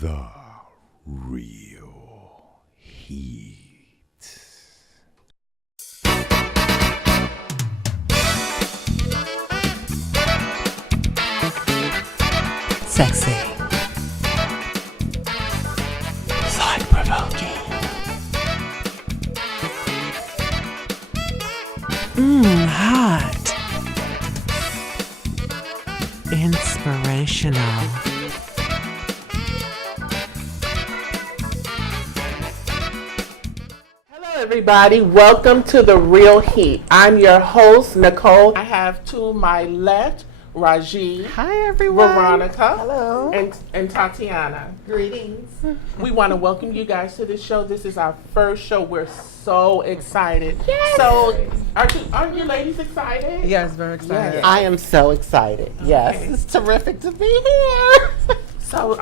The real heat. Sexy. Thought-provoking. Hot. Inspirational. Everybody, welcome to The Real Heat. I'm your host, Nicole. I have to my left, Raji. Hi, everyone. Veronica. Hello. And Tatiana. Greetings. We want to welcome you guys to this show. This is our first show. We're so excited. Yes. So, aren't you ladies excited? Yes, very excited. Yes. I am so excited. Yes, it's terrific to be here. So,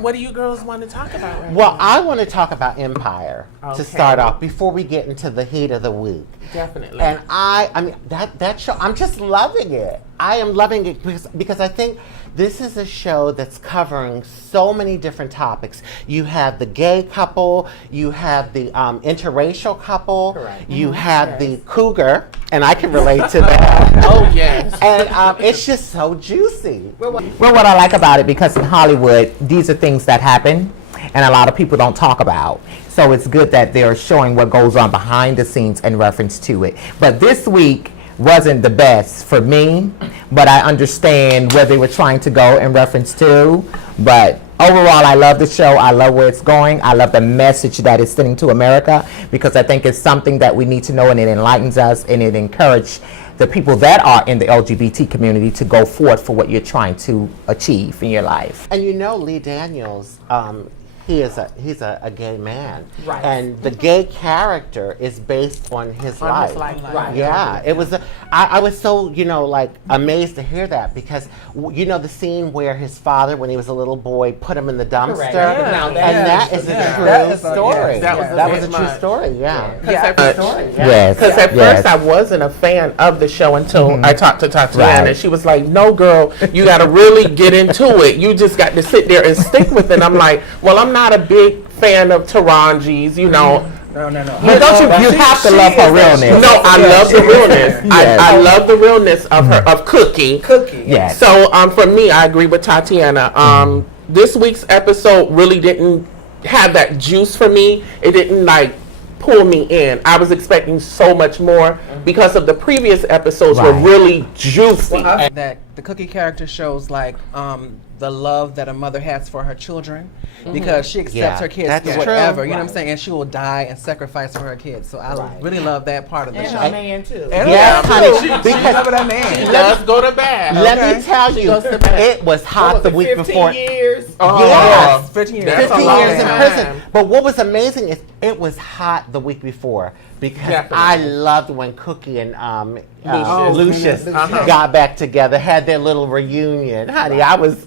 what do you girls want to talk about right Well, now? I want to talk about Empire Okay. to start off before we get into the heat of the week. Definitely. And I mean that show, I'm just loving it. I am loving it because I think this is a show that's covering so many different topics. You have the gay couple, you have the interracial couple, Correct. you have the cougar, and I can relate to that. Oh, yes. And it's just so juicy. Well, what I like about it, because in Hollywood, these are things that happen and a lot of people don't talk about. So it's good that they're showing what goes on behind the scenes in reference to it. But this week wasn't the best for me, but I understand where they were trying to go in reference to. But overall, I love the show. I love where it's going. I love the message that it's sending to America, because I think it's something that we need to know, and it enlightens us, and it encourages the people that are in the LGBT community to go forward for what you're trying to achieve in your life. And you know, Lee Daniels, he's a gay man, Right. and the gay character is based on his life. Right. Yeah, it was. I was so amazed to hear that, because you know the scene where his father, when he was a little boy, put him in the dumpster, Correct. Yeah. Now that is a true story. That was That was a very true much. story. Yeah. Yes. Because at first I wasn't a fan of the show until I talked to Tatiana, and she was like, "No, girl, you got to really get into it. You just got to sit there and stick with it." And I'm like, "Well, I'm not a big fan of Tarangi's, you know." No. But don't you have to love her realness. No, I love the realness. Yes. I love the realness of her, of Cookie. Yes. So for me, I agree with Tatiana. This week's episode really didn't have that juice for me. It didn't pull me in. I was expecting so much more because of the previous episodes were Right. really juicy. That the Cookie character shows the love that a mother has for her children, because she accepts Yeah, her kids that's through true. whatever, you know what I'm saying, and she will die and sacrifice for her kids. So I really love that part of the show. man too. And Yes, her honey, too. She because- love that man. Let's go to bed. Let me tell you, goes to bed. it was hot the week before. years. Yes. 15 years. That's a 15 long years in time. prison. But what was amazing is it was hot the week before, because Definitely. I loved when Cookie and Lucius. Lucius Uh-huh. got back together, had their little reunion. Honey, I was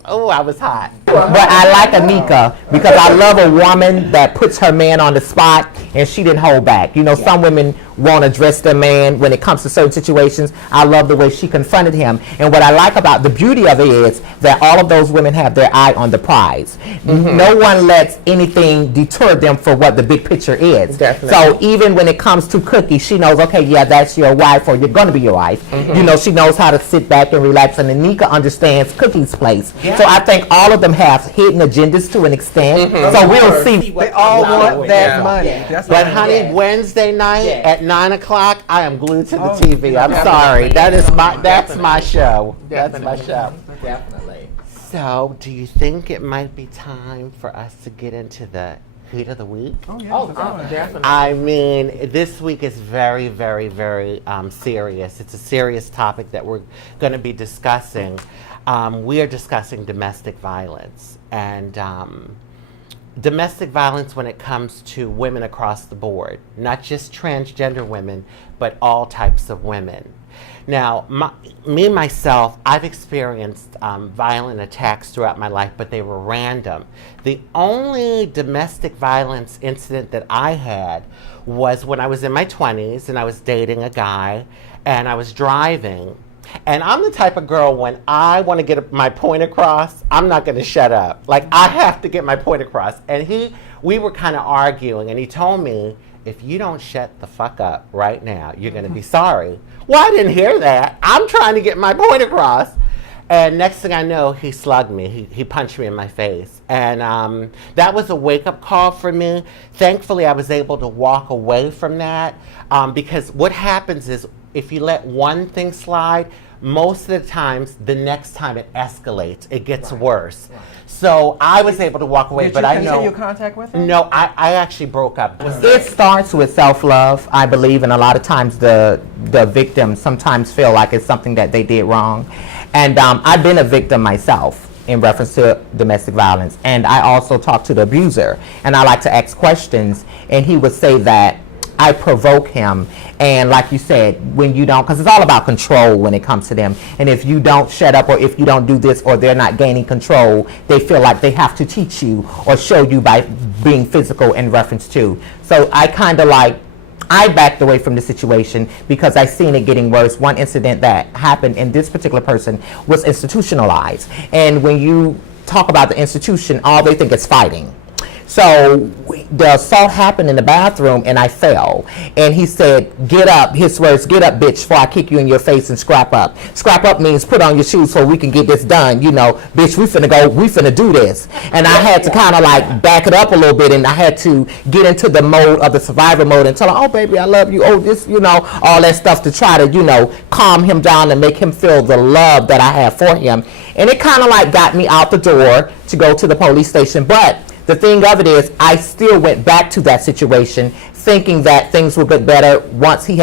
hot. But I like Anika, because I love a woman that puts her man on the spot and she didn't hold back. You know, some women won't address their man when it comes to certain situations. I love the way she confronted him. And what I like about the beauty of it is that all of those women have their eye on the prize. No one lets anything deter them for what the big picture is. Definitely. So even when it comes to Cookie, she knows, okay, yeah, that's your wife, or you're going to be your wife. You know, she knows how to sit back and relax, and Anika understands Cookie's place. So I think all of them have hidden agendas to an extent. So we'll see. They all want that money. That's But what honey, Wednesday night at 9 o'clock, I am glued to the TV. I'm sorry. That's my show. That's my show. Definitely. So, do you think it might be time for us to get into the heat of the week? Definitely. I mean, this week is very, very, very serious. It's a serious topic that we're going to be discussing. We are discussing domestic violence, and domestic violence when it comes to women across the board, not just transgender women, but all types of women. Now, myself, I've experienced violent attacks throughout my life, but they were random. The only domestic violence incident that I had was when I was in my 20s and I was dating a guy, and I was driving, And I'm the type of girl, when I want to get my point across, I'm not going to shut up. Like, I have to get my point across. And we were kind of arguing, and he told me, if you don't shut the fuck up right now, you're going to be sorry. Well, I didn't hear that. I'm trying to get my point across. And next thing I know, he slugged me. He punched me in my face. And that was a wake-up call for me. Thankfully, I was able to walk away from that because what happens is if you let one thing slide, most of the times, the next time it escalates, it gets worse. Right. So I was able to walk away, Did but you I know. continue contact with him? No, I actually broke up. It starts with self-love, I believe, and a lot of times the victims sometimes feel like it's something that they did wrong. And I've been a victim myself in reference to domestic violence. And I also talk to the abuser, and I like to ask questions, and he would say that I provoke him. And like you said, when you don't, because it's all about control when it comes to them. And if you don't shut up, or if you don't do this, or they're not gaining control, they feel like they have to teach you or show you by being physical in reference to. So I kind of I backed away from the situation because I seen it getting worse. One incident that happened in this particular person was institutionalized. And when you talk about the institution, all they think is fighting. So the assault happened in the bathroom, and I fell. And he said, "Get up." His words, "Get up, bitch, before I kick you in your face and scrap up." Scrap up means put on your shoes so we can get this done. You know, bitch, we finna do this. And I had to kind of back it up a little bit, and I had to get into the mode of the survivor mode and tell her, "Oh, baby, I love you. Oh, this, all that stuff," to try to, calm him down and make him feel the love that I have for him. And it kind of got me out the door to go to the police station. But the thing of it is, I still went back to that situation thinking that things would get better once he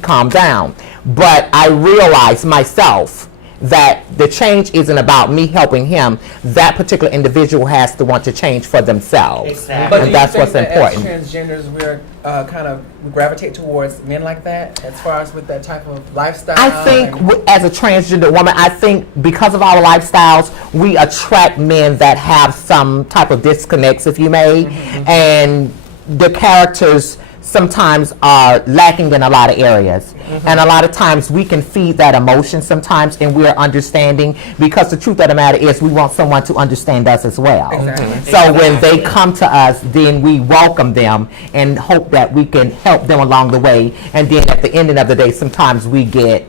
calmed down. But I realized myself that the change isn't about me helping him. That particular individual has to want to change for themselves. Exactly. But do And you that's think what's that important. as transgenders, we gravitate towards men like that, as far as with that type of lifestyle? I think as a transgender woman, I think because of our lifestyles, we attract men that have some type of disconnects, if you may, and the characters sometimes are lacking in a lot of areas. And a lot of times we can feed that emotion sometimes, and we're understanding, because the truth of the matter is we want someone to understand us as well. Exactly. So when they come to us, then we welcome them and hope that we can help them along the way. And then at the ending of the day, sometimes we get,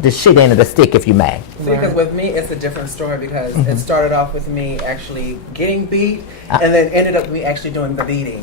the shit end of the stick, if you may. See, because with me, it's a different story, because it started off with me actually getting beat, and then ended up with me actually doing the beating.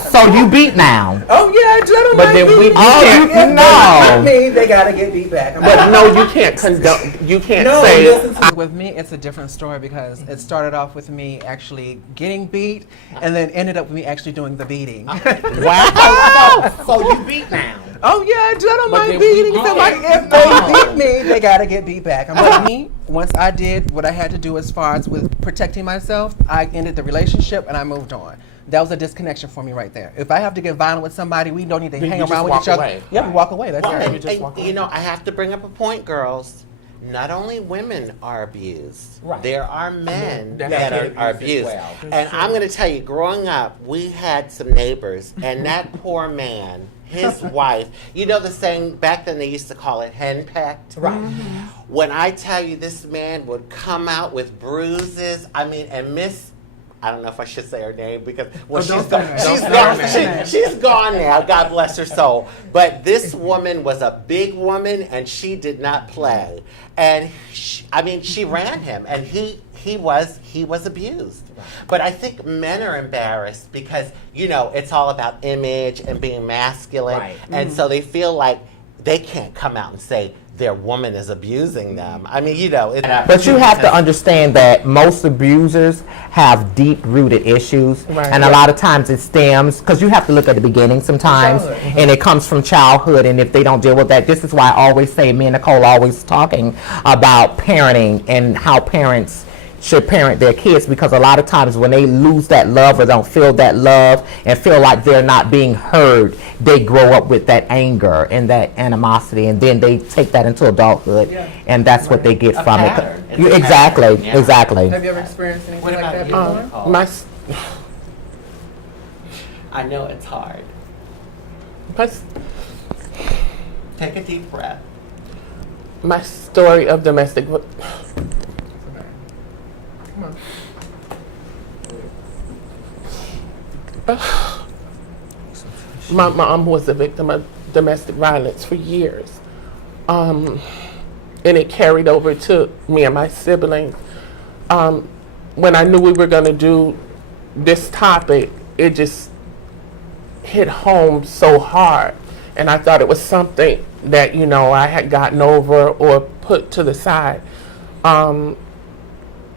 So you beat now. Oh yeah, gentlemen. But then we beat. can't- Not me. They gotta get beat back. But no, you can't condone. You can't No, say. listen to with me, it's a different story, because it started off with me actually getting beat, and then ended up with me actually doing the beating. Wow. So you beat now. Oh yeah, But gentlemen then beating. we So if they beat me, they gotta get beat back. But me, once I did what I had to do as far as with protecting myself, I ended the relationship and I moved on. That was a disconnection for me right there. If I have to get violent with somebody, we don't need to Then hang you just around with walk each other. away. Yeah, we walk away. That's Well, right. you just walk away. I have to bring up a point, girls. Not only women are abused, Right. there are men That that have are been abused abused. as well. And I'm going to tell you, growing up, we had some neighbors, and that poor man, his wife, the saying, back then they used to call it henpecked. Right. When I tell you this man would come out with bruises, and Miss, I don't know if I should say her name because she's gone now. God bless her soul. But this woman was a big woman, and she did not play. And she ran him, and he was abused. But I think men are embarrassed because it's all about image and being masculine, Right. and so they feel like they can't come out and say their woman is abusing them. But you have to understand that most abusers have deep-rooted issues, and a lot of times it stems, because you have to look at the beginning sometimes, and it comes from childhood, and if they don't deal with that, this is why I always say, me and Nicole always talking about parenting and how parents should parent their kids, because a lot of times when they lose that love or don't feel that love and feel like they're not being heard, they grow up with that anger and that animosity, and then they take that into adulthood, and that's what they get from pattern. it. It's a Exactly, pattern, yeah. exactly. Have you ever experienced anything What like that about before? you? My, I know it's hard. but Take a deep breath. my story of domestic. Come on. My mom was a victim of domestic violence for years. And it carried over to me and my siblings. When I knew we were going to do this topic, it just hit home so hard. And I thought it was something that, I had gotten over or put to the side.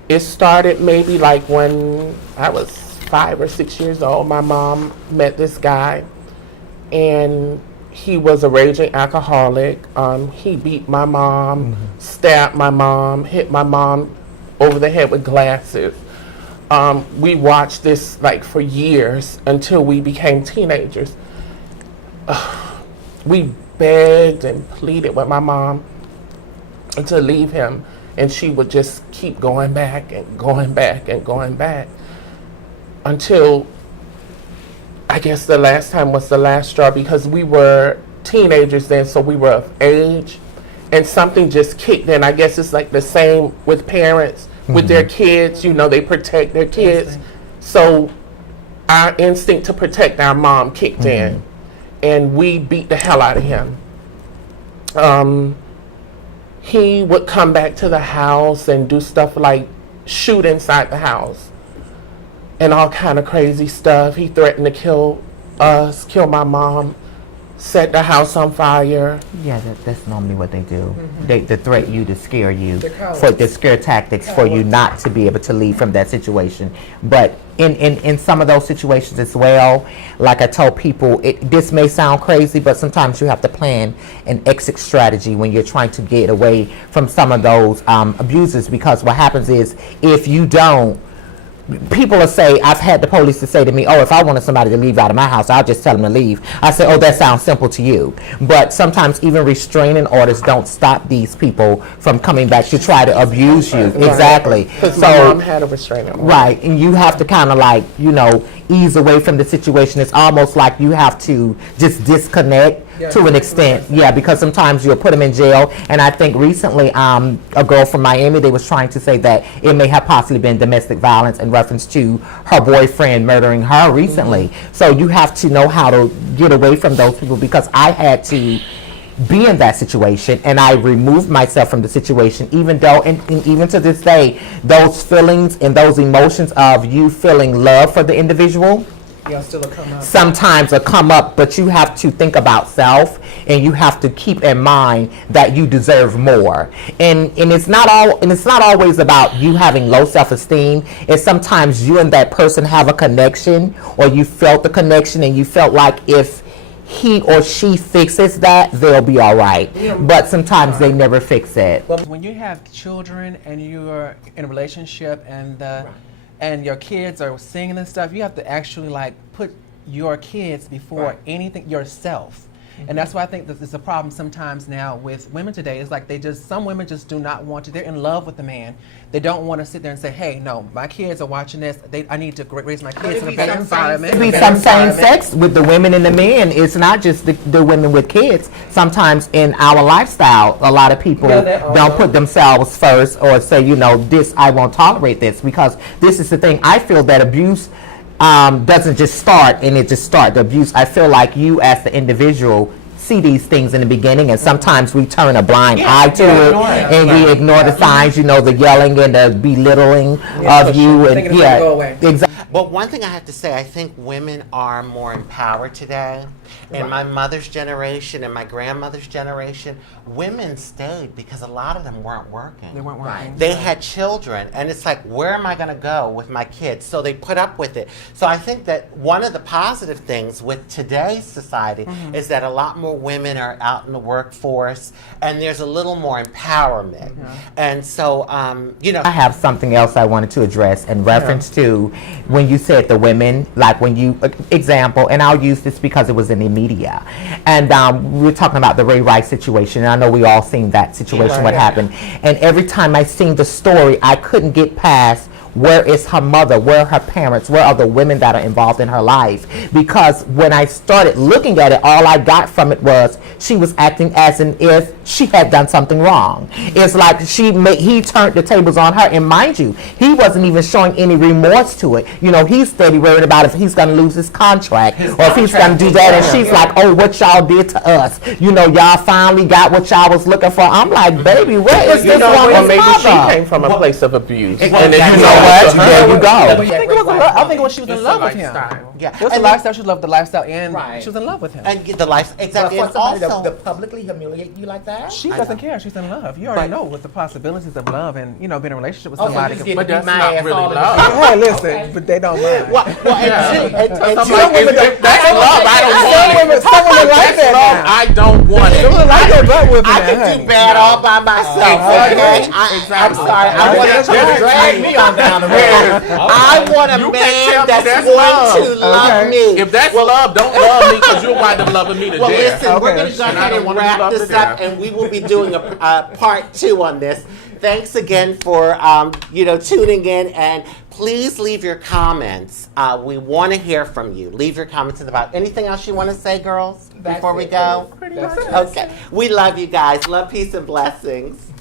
It started maybe like when I was 5 or 6 years old. My mom met this guy, and he was a raging alcoholic. He beat my mom, stabbed my mom, hit my mom over the head with glasses. We watched this like for years until we became teenagers. We begged and pleaded with my mom to leave him, and she would just keep going back and going back and going back until I guess the last time was the last straw, because we were teenagers then, so we were of age, and something just kicked in. I guess it's like the same with parents with their kids, they protect their kids. So our instinct to protect our mom kicked in, and we beat the hell out of him. He would come back to the house and do stuff like shoot inside the house and all kind of crazy stuff. He threatened to kill us, kill my mom, set the house on fire. Yeah, that's normally what they do. They threat you to scare you, for the scare tactics for you not to be able to leave from that situation. But in some of those situations as well, like I told people, this may sound crazy, but sometimes you have to plan an exit strategy when you're trying to get away from some of those abusers, because what happens is if you don't, people will say, I've had the police to say to me, if I wanted somebody to leave out of my house, I'll just tell them to leave. I say, that sounds simple to you. But sometimes even restraining orders don't stop these people from coming back to try to abuse you. Right. Exactly. Because my mom had a restraining order. Right. And you have to kind of like, ease away from the situation. It's almost like you have to just disconnect to an extent. Yeah, because sometimes you'll put them in jail. And I think recently a girl from Miami, they was trying to say that it may have possibly been domestic violence in reference to her boyfriend murdering her recently. So you have to know how to get away from those people, because I had to be in that situation, and I removed myself from the situation, even though, and even to this day, those feelings and those emotions of you feeling love for the individual sometimes will come up, but you have to think about self, and you have to keep in mind that you deserve more. And it's not always about you having low self-esteem. It's sometimes you and that person have a connection, or you felt the connection, and you felt like if he or she fixes that, they'll be all right. But sometimes they never fix it. Well, when you have children and you're in a relationship and your kids are singing and stuff, you have to actually like put your kids before anything, yourself. And that's why I think that there's a problem sometimes now with women today. It's like some women just do not want to, they're in love with the man. They don't want to sit there and say, hey, no, my kids are watching this. I need to raise my kids in a better environment. There be some same sex with the women and the men. It's not just the women with kids. Sometimes in our lifestyle, a lot of people don't put themselves first, or say, this, I won't tolerate this, because this is the thing. I feel that abuse doesn't just start and it just start the abuse. I feel like you as the individual see these things in the beginning, and sometimes we turn a blind eye to it, and we ignore the signs, the yelling and the belittling of you, and exactly. But one thing I have to say, I think women are more empowered today. In my mother's generation and my grandmother's generation, women stayed because a lot of them weren't working. They weren't working. They had children, and it's like, where am I going to go with my kids? So they put up with it. So I think that one of the positive things with today's society is that a lot more women are out in the workforce, and there's a little more empowerment. And so, I have something else I wanted to address in reference to when you said the women, like when you, example, and I'll use this because it was in the media, and we were talking about the Ray Rice situation, and I know we all seen that situation, what happened, and every time I seen the story, I couldn't get past where is her mother, where are her parents, where are the women that are involved in her life? Because when I started looking at it, all I got from it was she was acting as if she had done something wrong. It's like he turned the tables on her, and mind you, he wasn't even showing any remorse to it. You know, he's steady worried about if he's going to lose his contract or if he's going to do that, and she's like, oh, what y'all did to us. You know, y'all finally got what y'all was looking for. I'm like, baby, where is this woman's Or maybe she mother? came from a place of abuse. And then you you know what? There you go. I think it was I think when she was in love with him. Yeah. It was the lifestyle. She loved the lifestyle, and Right. she was in love with him. And get the life exactly. But And for somebody also, to publicly humiliate you like that? She doesn't care. She's in love. You already know what the possibilities of love and being in a relationship with somebody. But that's not really love. Hey, listen, but they don't mind. well, and I'm two like, if that's love, I don't want it. Some women like That's that love, now. I don't want Some women it. like that butt whipping. I can do bad all by myself. Okay? I'm sorry. I want to Drag me on down the road. I want a You man can't tell me that's that's going love. to love me. If that's love, don't love me because you'll wind up loving me to Well, death. listen, we're Okay. going to go And I ahead don't and wanna be wrap loved this to up, death. and we will be doing a part 2 on this. Thanks again for tuning in, and please leave your comments. We want to hear from you. Leave your comments about anything else you want to say, girls, before we go. That's it. Okay. We love you guys. Love, peace, and blessings.